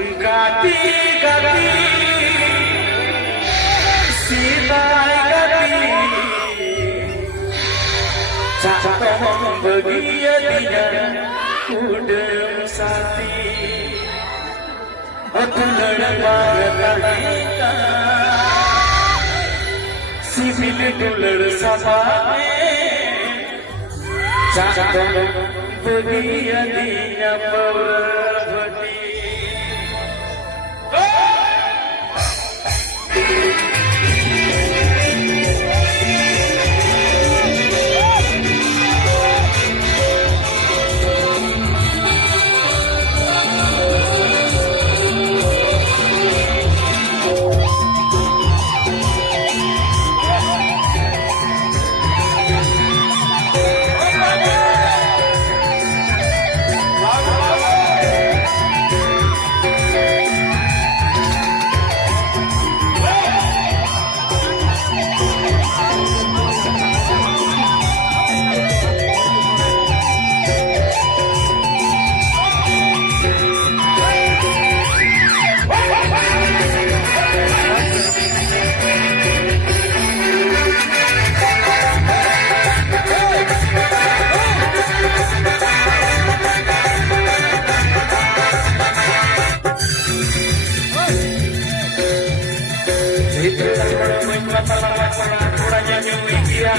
Gati gati Sitai gati Cakong begia tidak Udem sati Aku nerima Si pilih duler sampai Cakong begia tidak berbedi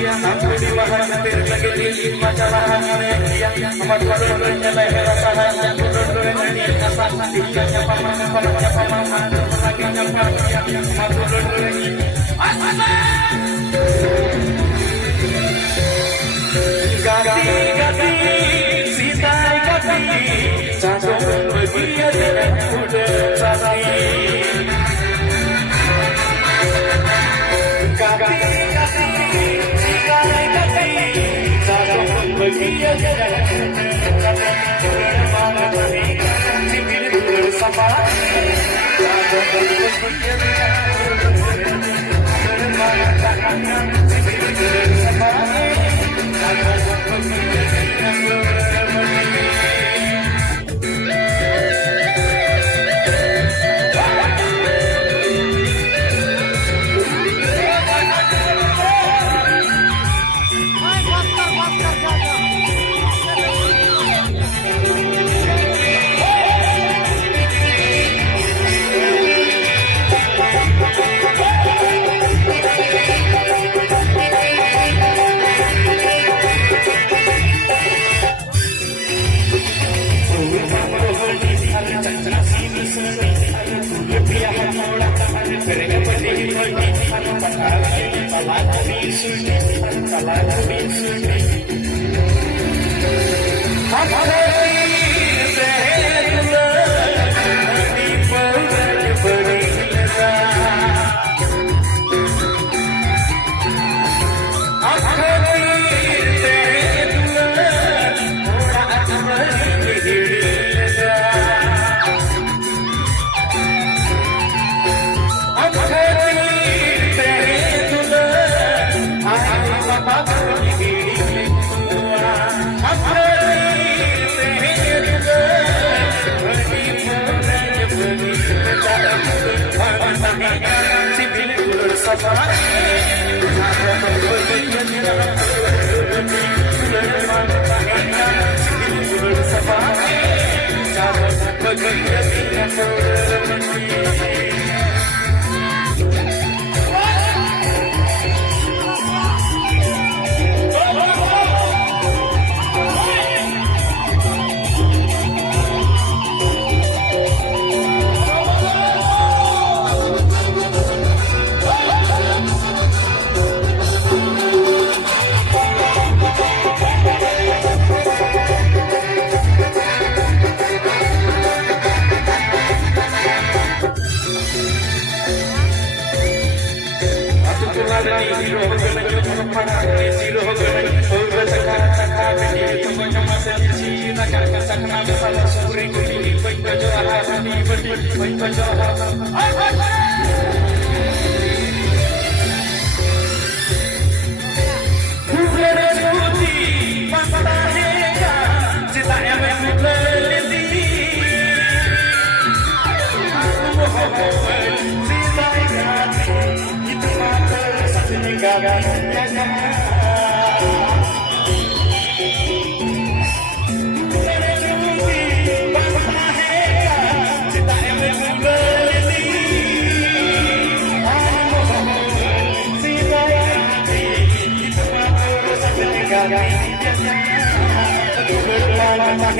Aku di mahal hampir lagi di masalah yang amat kodornya leher rasahan yang kodornya di asal tinggalnya pamannya paman lagi nyamper yang amat kodornya gati sitai gati cacong begia dengan udah sati gati Begia jalan Cipil bersama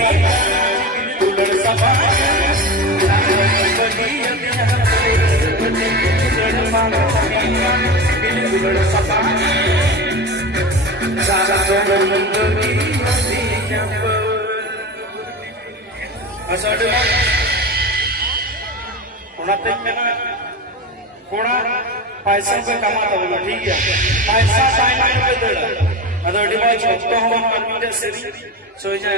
उलड़ सपा उलड़ सपा पैसा पे कमाता होगा ठीक है पैसा time पे दे other device तो हम so जाए